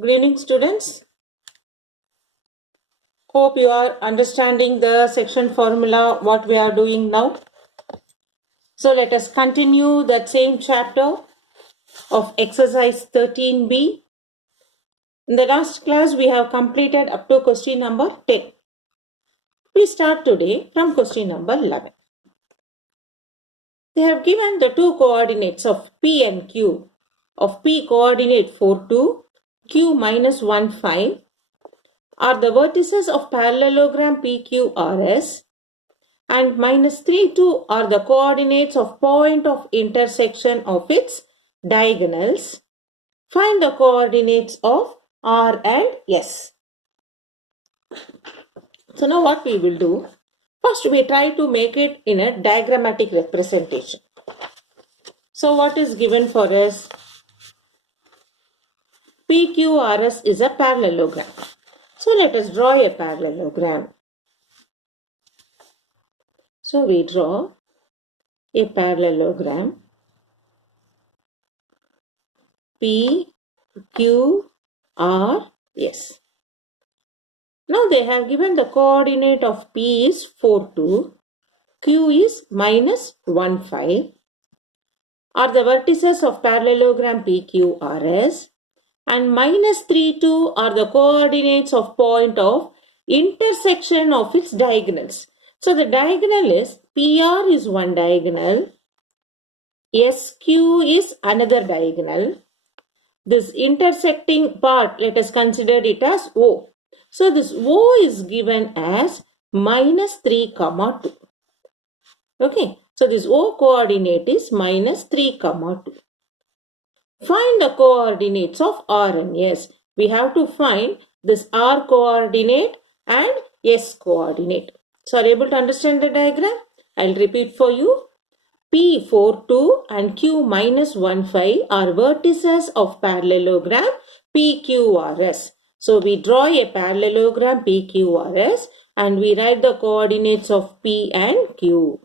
Good evening, students. Hope you are understanding the section formula, what we are doing now. So let us continue that same chapter of exercise 13b. In the last class, we have completed up to question number 10. We start today from question number 11. They have given the two coordinates of P and Q of P coordinate 4, 2, Q minus 1, 5 are the vertices of parallelogram PQRS, and minus 3, 2 are the coordinates of point of intersection of its diagonals. Find the coordinates of R and S. So now what we will do, first we try to make it in a diagrammatic representation. So what is given for us? PQRS is a parallelogram. So let us draw a parallelogram. So we draw a parallelogram P, Q, R, S. Now they have given the coordinate of P is 4, 2, Q is minus 1, 5, are the vertices of parallelogram PQRS, and minus 3, 2 are the coordinates of point of intersection of its diagonals. So the diagonal is PR is one diagonal, SQ is another diagonal. This intersecting part, let us consider it as O. So this O is given as minus 3, 2. Okay. So this O coordinate is minus 3, 2. Find the coordinates of R and S. We have to find this R coordinate and S coordinate. So are you able to understand the diagram? I'll repeat for you. P 4, 2 and Q minus 1, 5 are vertices of parallelogram PQRS. So we draw a parallelogram PQRS and we write the coordinates of P and Q.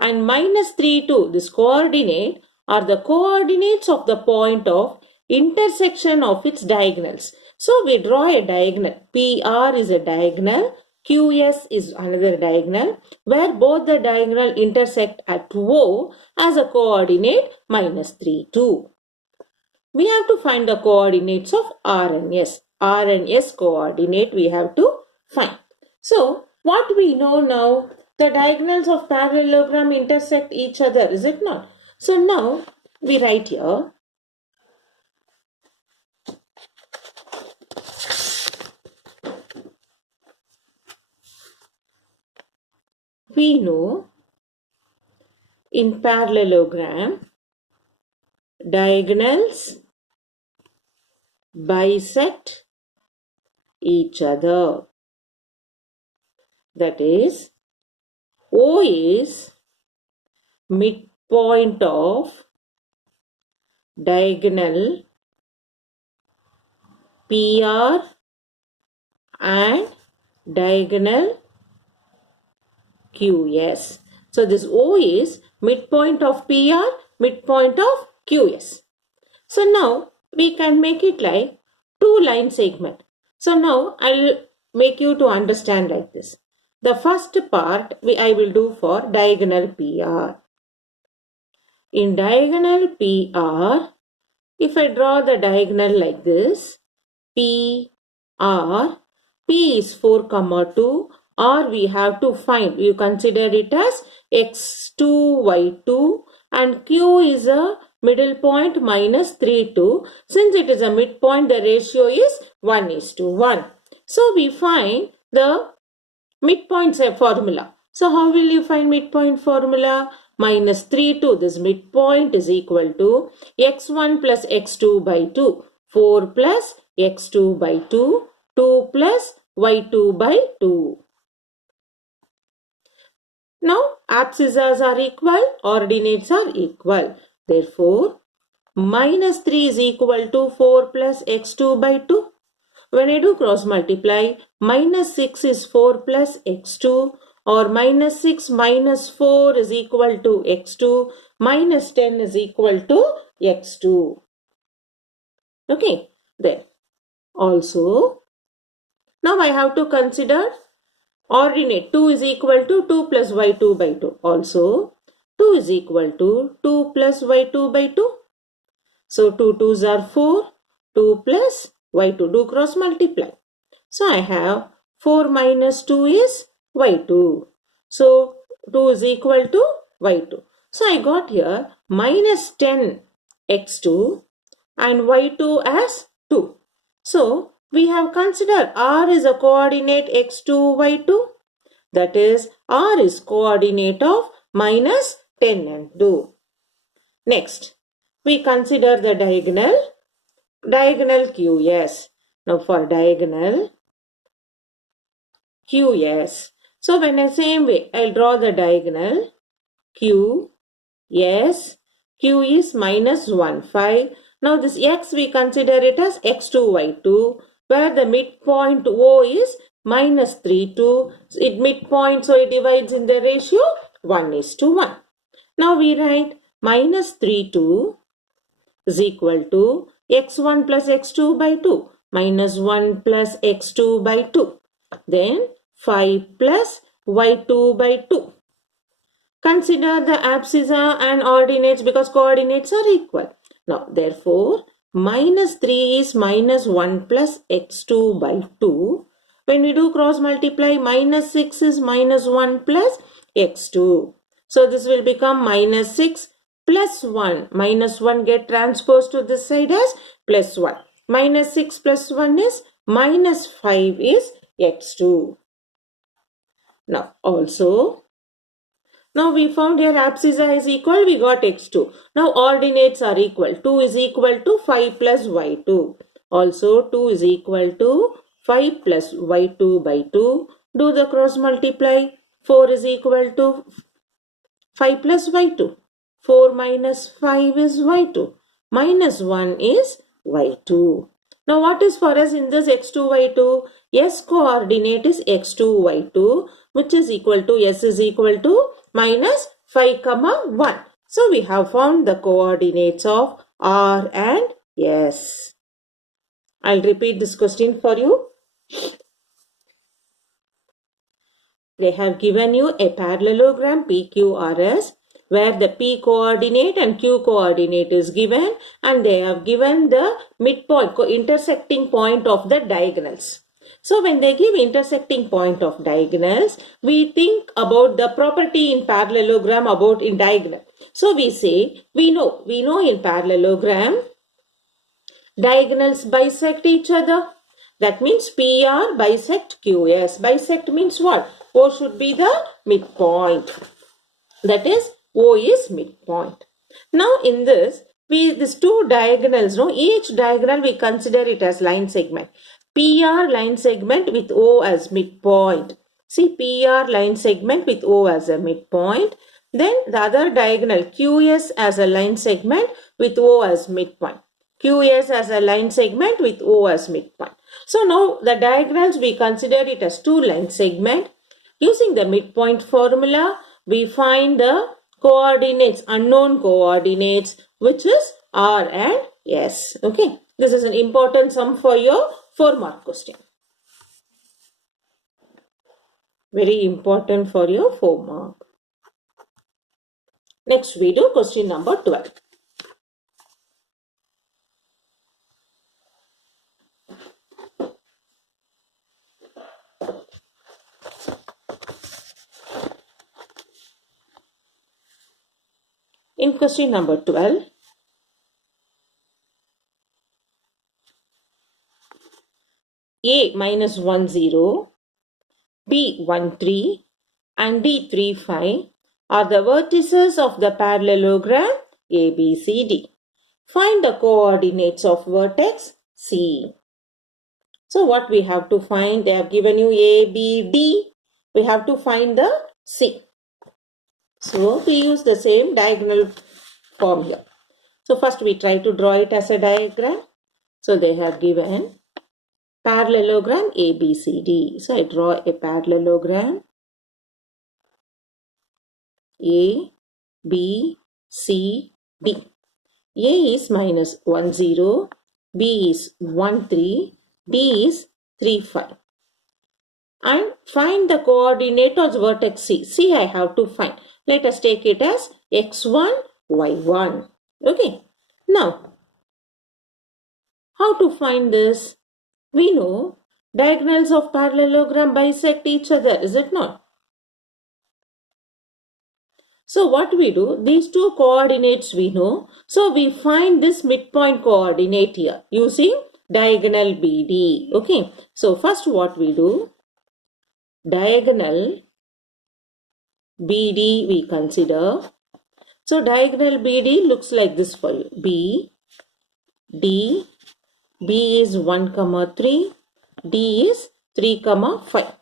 And minus 3, 2, this coordinate are the coordinates of the point of intersection of its diagonals. So we draw a diagonal. PR is a diagonal. QS is another diagonal where both the diagonal intersect at O as a coordinate minus 3, 2. We have to find the coordinates of R and S. R and S coordinate we have to find. So what we know now, the diagonals of parallelogram intersect each other, is it not? So now we write here we know in parallelogram diagonals bisect each other. That is, O is midpoint of diagonal PR and diagonal QS. So this O is midpoint of PR, midpoint of QS. So now we can make it like two line segment. So now I'll make you to understand like this. The first part I will do for diagonal PR. In diagonal PR, if I draw the diagonal like this, PR, P is 4, 2, or we have to find, you consider it as x2, y2, and Q is a middle point minus 3, 2. Since it is a midpoint, the ratio is 1:1. So we find the midpoint formula. So how will you find midpoint formula? Minus 3, 2, this midpoint is equal to x1 plus x2 by 2. 4 plus x2 by 2. 2 plus y2 by 2. Now, abscissas are equal, ordinates are equal. Therefore, minus 3 is equal to 4 plus x2 by 2. When I do cross multiply, minus 6 is 4 plus x2, or minus 6 minus 4 is equal to x2, minus 10 is equal to x2. Okay, there. Also, now I have to consider ordinate. 2 is equal to 2 plus y2 by 2. Also, 2 is equal to 2 plus y2 by 2. So, 2 2s are 4. 2 plus y2. Do cross multiply. So, I have 4 minus 2 is y2. So, 2 is equal to y2. So, I got here minus 10 x2 and y2 as 2. So, we have considered r is a coordinate x2, y2. That is, r is coordinate of minus 10 and 2. Next, we consider the diagonal QS. Now, for diagonal QS. So, when the same way, I'll draw the diagonal Q, S. Q is minus 1, 5. Now, this X we consider it as X2, Y2, where the midpoint O is minus 3, 2. It midpoint, so it divides in the ratio 1:1. Now, we write minus 3, 2 is equal to x1 plus x2 by 2 minus 1 plus x2 by 2. Then 5 plus y2 by 2. Consider the abscissa and ordinates because coordinates are equal. Now, therefore, minus 3 is minus 1 plus x2 by 2. When we do cross multiply, minus 6 is minus 1 plus x2. So, this will become minus 6 plus 1. Minus 1 get transposed to this side as plus 1. Minus 6 plus 1 is minus 5 is x2. Now, also, now we found here abscissa is equal, we got x2. Now ordinates are equal. 2 is equal to 5 plus y2. Also 2 is equal to 5 plus y2 by 2. Do the cross multiply. 4 is equal to 5 plus y2. 4 minus 5 is y2. Minus 1 is y2. Now what is for us in this x2, y2? S coordinate is x2, y2, which is equal to S is equal to minus 5, 1. So we have found the coordinates of R and S. I'll repeat this question for you. They have given you a parallelogram PQRS where the P coordinate and Q coordinate is given and they have given the midpoint, intersecting point of the diagonals. So when they give intersecting point of diagonals, we think about the property in parallelogram about in diagonal. So we say, we know in parallelogram, diagonals bisect each other. That means PR bisect QS. Bisect means what? O should be the midpoint. That is, O is midpoint. Now in this, these two diagonals, each diagonal we consider it as line segment. PR line segment with O as midpoint. See, PR line segment with O as a midpoint. Then the other diagonal QS as a line segment with O as midpoint. QS as a line segment with O as midpoint. So now the diagonals we consider it as two line segment. Using the midpoint formula, we find the coordinates, unknown coordinates, which is R and S. Okay. This is an important sum for your 4-mark question. Very important for your 4-mark. Next we do question number 12. In question number 12, A minus 1, 0, B 1, 3 and D 3, 5 are the vertices of the parallelogram ABCD. Find the coordinates of vertex C. So what we have to find? They have given you A, B, D. We have to find the C. So we use the same diagonal form here. So first we try to draw it as a diagram. So they have given parallelogram ABCD. So I draw a parallelogram A, B, C, D. A is minus 1, 0, B is 1, 3 D is 3, 5. And find the coordinate of vertex C. C I have to find. Let us take it as x1, y1. Okay. Now, how to find this? We know diagonals of parallelogram bisect each other, is it not? So what we do, these two coordinates we know. So we find this midpoint coordinate here using diagonal BD. Okay. So first what we do, diagonal BD we consider. So diagonal BD looks like this for you. B, D, B is 1, 3, D is 3, 5.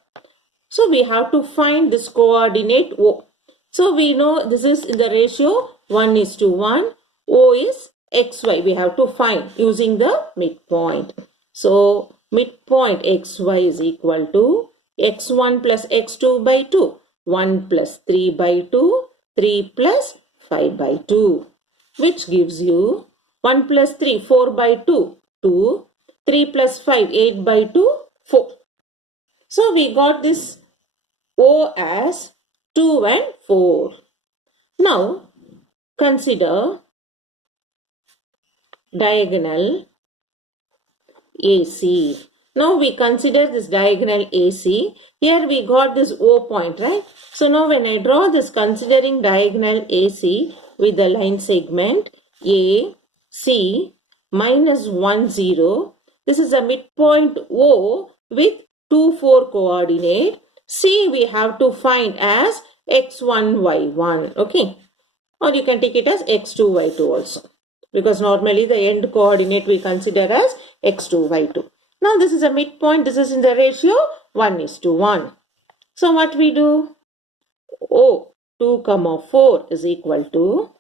So we have to find this coordinate O. So we know this is in the ratio 1:1. O is xy. We have to find using the midpoint. So midpoint xy is equal to x1 plus x2 by 2. 1 plus 3 by 2. 3 plus 5 by 2. Which gives you 1 plus 3, 4 by 2, 2. 3 plus 5, 8 by 2, 4. So we got this O as 2 and 4. Now consider diagonal AC. Now we consider this diagonal AC. Here we got this O point, right? So now when I draw this considering diagonal AC with the line segment AC minus 1, 0. This is a midpoint O with 2, 4 coordinate. C we have to find as x1, y1. Okay. Or you can take it as x2, y2 also. Because normally the end coordinate we consider as x2, y2. Now this is a midpoint. This is in the ratio 1:1. So what we do? O 2, 4 is equal to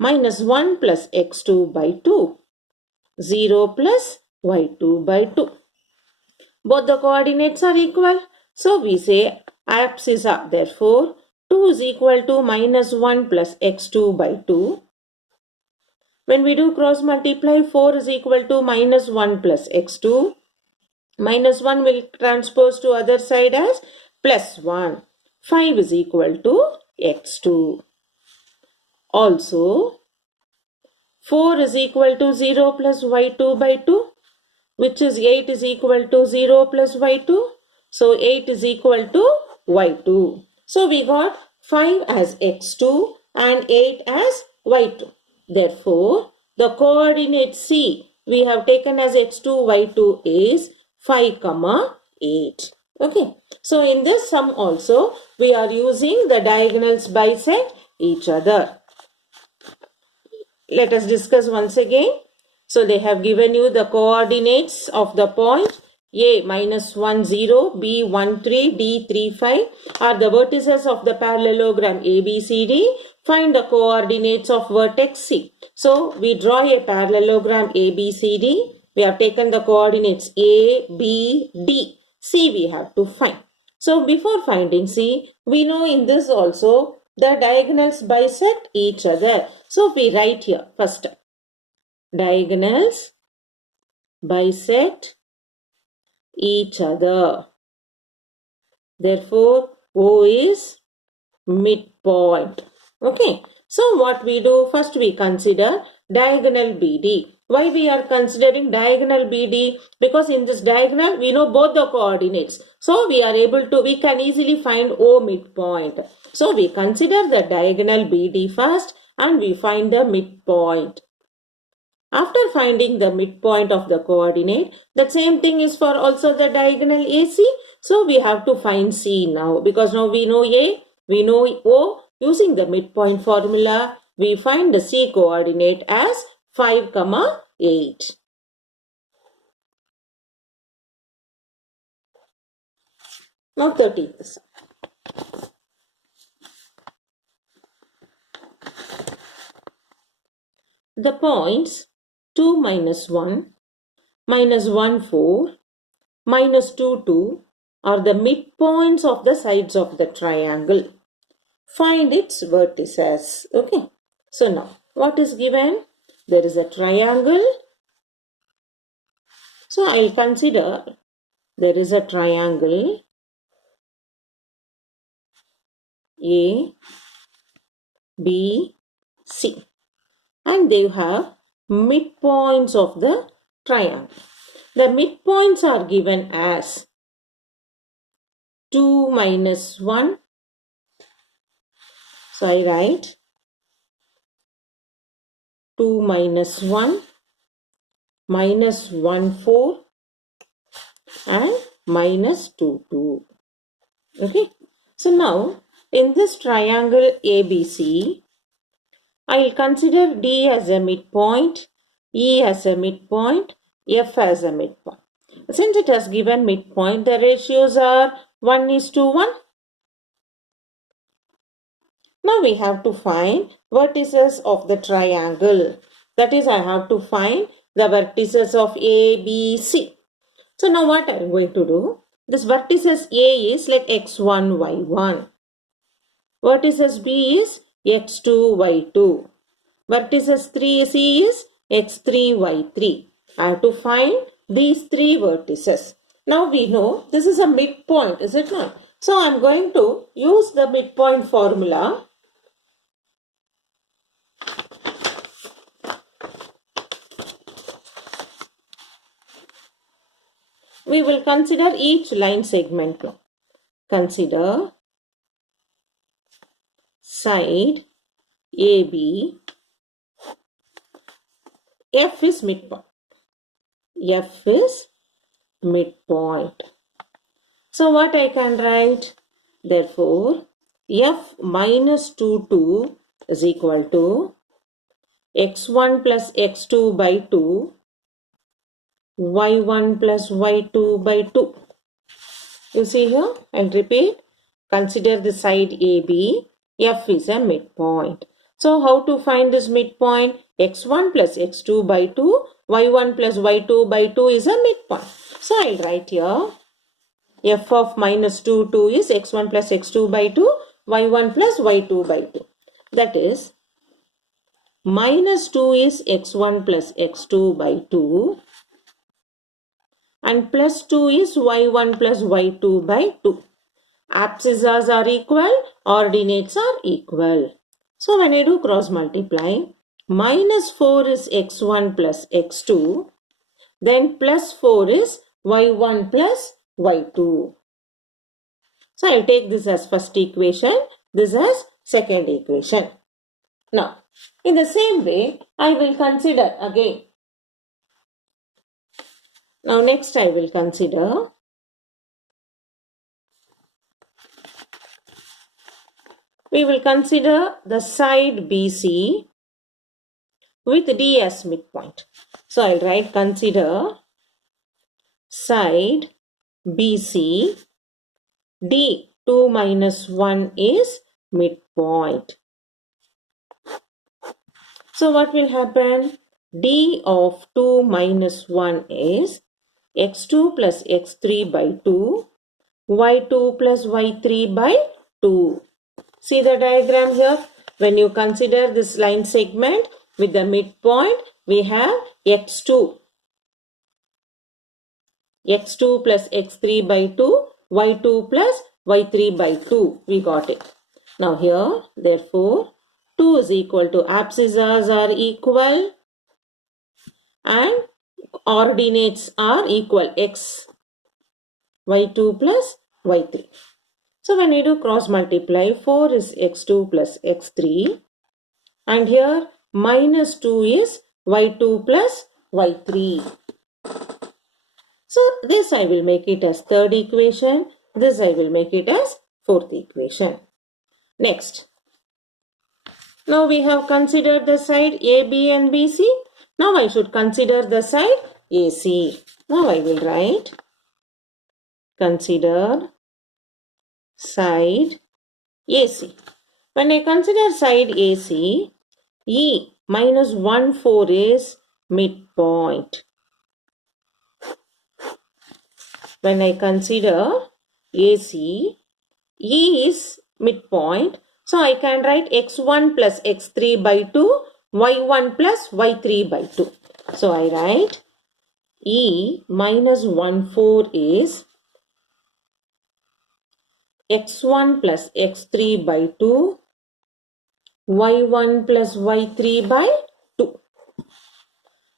minus 1 plus x2 by 2. 0 plus y2 by 2. Both the coordinates are equal. So we say abscissa are. Therefore, 2 is equal to minus 1 plus x2 by 2. When we do cross multiply, 4 is equal to minus 1 plus x2. Minus 1 will transpose to other side as plus 1. 5 is equal to x2. Also, 4 is equal to 0 plus y2 by 2. Which is 8 is equal to 0 plus y2. So 8 is equal to y2. So we got 5 as x2 and 8 as y2. Therefore, the coordinate C we have taken as x2, y2 is 5, 8. Okay. So in this sum also, we are using the diagonals bisect each other. Let us discuss once again. So they have given you the coordinates of the point A minus 1, 0, B 1, 3, D 3, 5 are the vertices of the parallelogram ABCD. Find the coordinates of vertex C. So we draw a parallelogram ABCD. We have taken the coordinates A, B, D. C we have to find. So before finding C, we know in this also the diagonals bisect each other. So we write here first. Diagonals bisect each other. Therefore, O is midpoint. Okay. So what we do? First we consider diagonal BD. Why we are considering diagonal BD? Because in this diagonal we know both the coordinates. So we can easily find O midpoint. So we consider the diagonal BD first and we find the midpoint. After finding the midpoint of the coordinate, the same thing is for also the diagonal AC. So we have to find C now because now we know A, we know O. Using the midpoint formula, we find the C coordinate as 5, 8. Now 13th. The points 2, minus 1, minus 1, 4, minus 2, 2 are the midpoints of the sides of the triangle. Find its vertices. Okay. So now, what is given? There is a triangle. So I'll consider there is a triangle A, B, C, and they have midpoints of the triangle. The midpoints are given as 2 minus 1. So I write 2 minus 1, minus 1, 4, and minus 2, 2. Okay. So now in this triangle ABC, I will consider D as a midpoint, E as a midpoint, F as a midpoint. Since it has given midpoint, the ratios are 1:1. Now we have to find vertices of the triangle. That is, I have to find the vertices of A, B, C. So now what I am going to do? This vertices A is like x1, y1. Vertices B is x2, y2. Vertices 3C is x3, y3. I have to find these three vertices. Now we know this is a midpoint, is it not? So I am going to use the midpoint formula. We will consider each line segment now. Consider side AB. F is midpoint. F is midpoint. So what I can write? Therefore, F minus 2, 2 is equal to x1 plus x2 by 2, y1 plus y2 by 2. You see here, I'll repeat. Consider the side AB. F is a midpoint. So how to find this midpoint? X1 plus x2 by 2, y1 plus y2 by 2 is a midpoint. So I'll write here f of minus 2, 2 is x1 plus x2 by 2, y1 plus y2 by 2. That is, minus 2 is x1 plus x2 by 2 and plus 2 is y1 plus y2 by 2. Abscissas are equal, ordinates are equal. So when I do cross multiply, minus 4 is x1 plus x2, then plus 4 is y1 plus y2. So I will take this as first equation, this as second equation. Now, in the same way, I will consider again. Now next I will consider the side BC with D as midpoint. So I'll write consider side BC, D 2 minus 1 is midpoint. So what will happen? D of 2 minus 1 is x2 plus x3 by 2, y2 plus y3 by 2. See the diagram here? When you consider this line segment with the midpoint, we have x2 plus x3 by 2, y2 plus y3 by 2. We got it. Now here, therefore, 2 is equal to abscissas are equal and ordinates are equal x, y2 plus y3. So when I do cross multiply, 4 is x2 plus x3 and here minus 2 is y2 plus y3. So this I will make it as third equation, this I will make it as fourth equation. Next, now we have considered the side AB and BC. Now I should consider the side AC. Now I will write consider side AC. When I consider side AC, E minus 1, 4 is midpoint. When I consider AC, E is midpoint. So I can write x1 plus x3 by 2, y1 plus y3 by 2. So I write E minus 1, 4 is x1 plus x3 by 2, y1 plus y3 by 2.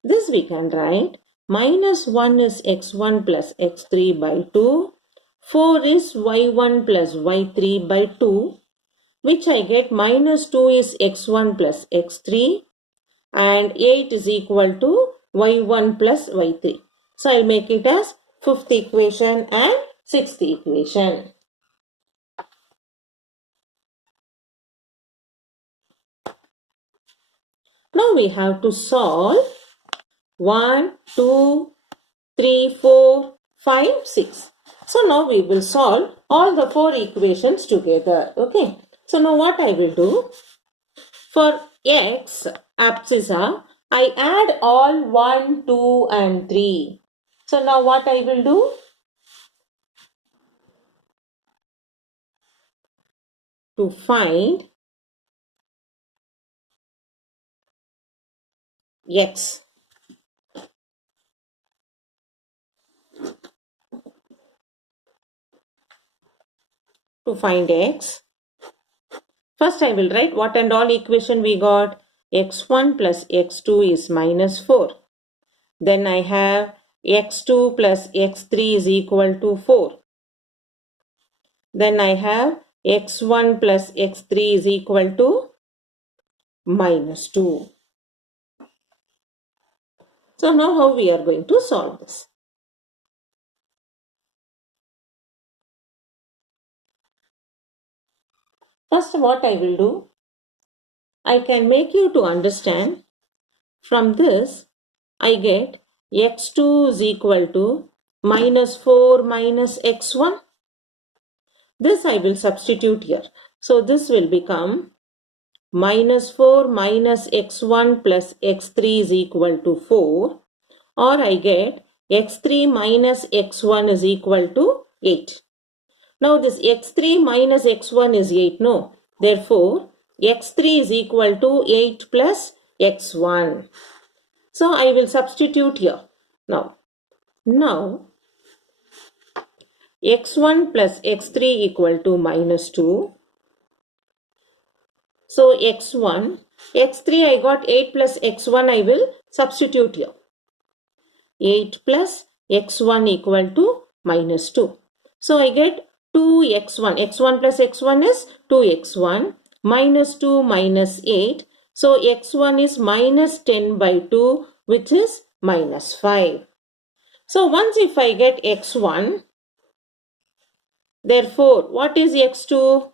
This we can write minus 1 is x1 plus x3 by 2, 4 is y1 plus y3 by 2, which I get minus 2 is x1 plus x3 and 8 is equal to y1 plus y3. So I'll make it as fifth equation and sixth equation. Now we have to solve 1, 2, 3, 4, 5, 6. So now we will solve all the 4 equations together. Okay. So now what I will do? For x abscissa, I add all 1, 2 and 3. So now what I will do? To find x. To find x, first I will write what and all equation we got. X1 plus x2 is minus 4. Then I have x2 plus x3 is equal to 4. Then I have x1 plus x3 is equal to minus 2. So now how we are going to solve this? First what I will do, I can make you to understand. From this I get x2 is equal to minus 4 minus x1. This I will substitute here. So this will become minus 4 minus x1 plus x3 is equal to 4. Or I get x3 minus x1 is equal to 8. Now this x3 minus x1 is 8. No. Therefore, x3 is equal to 8 plus x1. So I will substitute here. Now x1 plus x3 equal to minus 2. So x1, x3 I got 8 plus x1 I will substitute here. 8 plus x1 equal to minus 2. So I get 2x1. x1 plus x1 is 2x1 minus 2 minus 8. So x1 is minus 10 by 2, which is minus 5. So once if I get x1, therefore what is x2?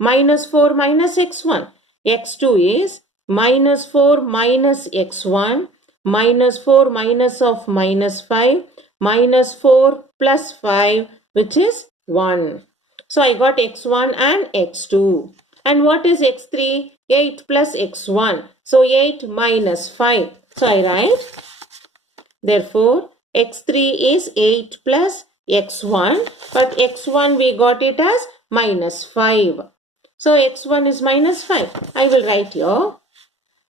Minus 4 minus x1. x2 is minus 4 minus x1 minus 4 minus of minus 5 minus 4 plus 5, which is 1. So I got x1 and x2. And what is x3? 8 plus x1. So 8 minus 5. So I write, therefore x3 is 8 plus x1, but x1 we got it as minus 5. So x1 is minus 5. I will write here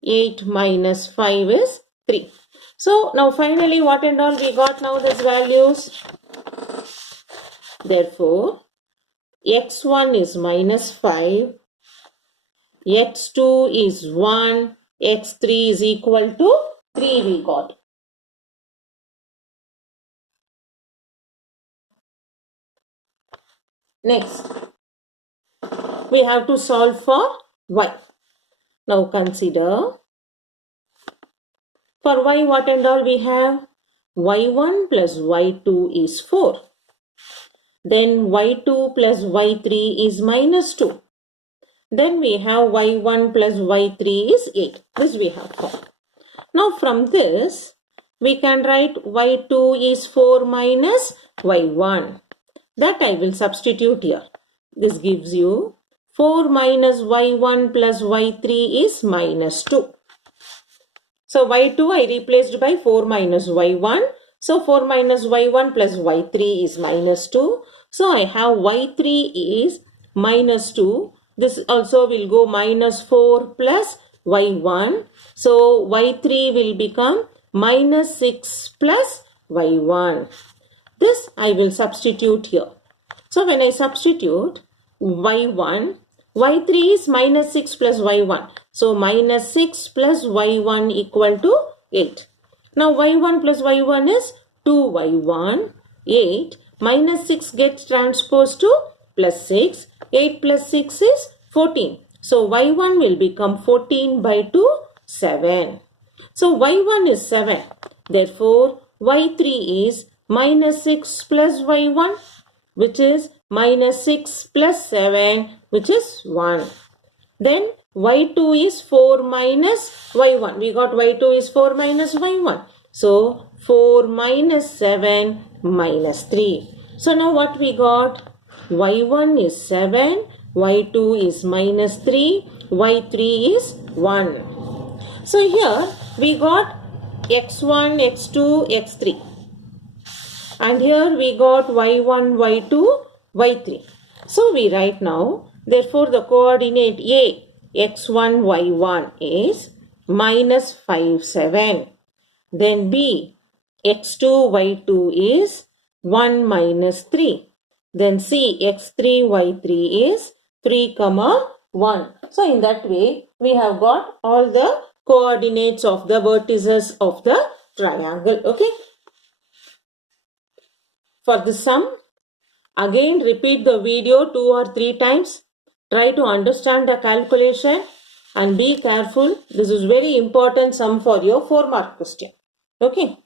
8 minus 5 is 3. So now finally what and all we got now these values. Therefore x1 is minus 5, x2 is 1, x3 is equal to 3 we got. Next, we have to solve for y. Now consider, for y what and all we have? y1 plus y2 is 4. Then y2 plus y3 is minus 2. Then we have y1 plus y3 is 8. This we have got. Now from this, we can write y2 is 4 minus y1. That I will substitute here. This gives you 4 minus y1 plus y3 is minus 2. So y2 I replaced by 4 minus y1. So 4 minus y1 plus y3 is minus 2. So I have y3 is minus 2. This also will go minus 4 plus y1. So y3 will become minus 6 plus y1. This I will substitute here. So when I substitute y1, y3 is minus 6 plus y1. So minus 6 plus y1 equal to 8. Now y1 plus y1 is 2y1, 8. Minus 6 gets transposed to plus 6. 8 plus 6 is 14. So y1 will become 14 by 2, 7. So y1 is 7. Therefore y3 is minus 6 plus y1, which is minus 6 plus 7, which is 1. Then y2 is 4 minus y1. We got y2 is 4 minus y1. So 4 minus 7 minus 3. So now what we got? y1 is 7, y2 is minus 3, y3 is 1. So here we got x1, x2, x3. And here we got y1, y2, y3. So we write now, therefore the coordinate A, x1, y1 is minus 5, 7. Then B, x2, y2 is 1 minus 3. Then C, x3, y3 is 3, 1. So in that way, we have got all the coordinates of the vertices of the triangle. Okay. For the sum, again repeat the video 2 or 3 times. Try to understand the calculation and be careful. This is very important sum for your 4-mark question. Okay.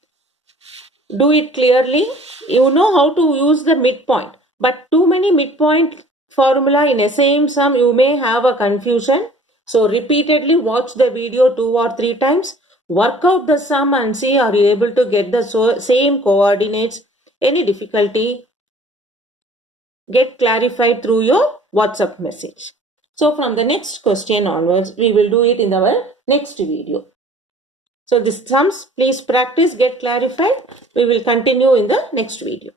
Do it clearly. You know how to use the midpoint. But too many midpoint formula in a same sum, you may have a confusion. So repeatedly watch the video 2 or 3 times. Work out the sum and see are you able to get the same coordinates. Any difficulty, get clarified through your WhatsApp message. So from the next question onwards, we will do it in our next video. So these sums, please practice, get clarified. We will continue in the next video.